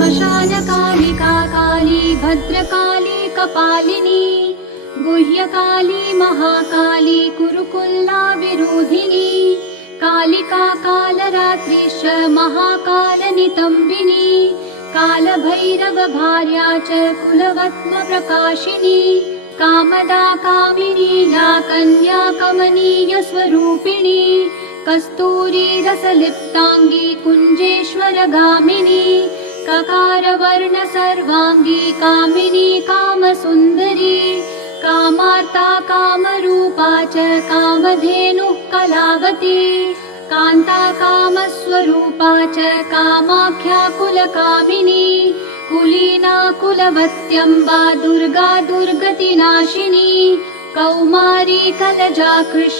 श्मशानकालिका काली भद्रकाली कपालिनी गुह्यकाली महाकाली कुरुकुल्ला विरोधिनी कालिका कालरात्रिश्च महाकालनितम्बिनी कालभैरव भार्या च कुलवत्म प्रकाशिनी कामदा कामिनी लाकन्या कमनीय स्वरूपिणी कस्तूरी रसलिप्तांगी कुंजेश्वर गामिनी ककार वर्ण सर्वांगी कामिनी कामसुंदरी कामार्ता कामरूपा च कामधेनुः कलावती कान्ता कामस्वरूपा च कामाख्या कुलकामिनी कुलीना कुलवत्यम्बा दुर्गा दुर्गतिनाशिनी कौमारी कलजा कृष्ण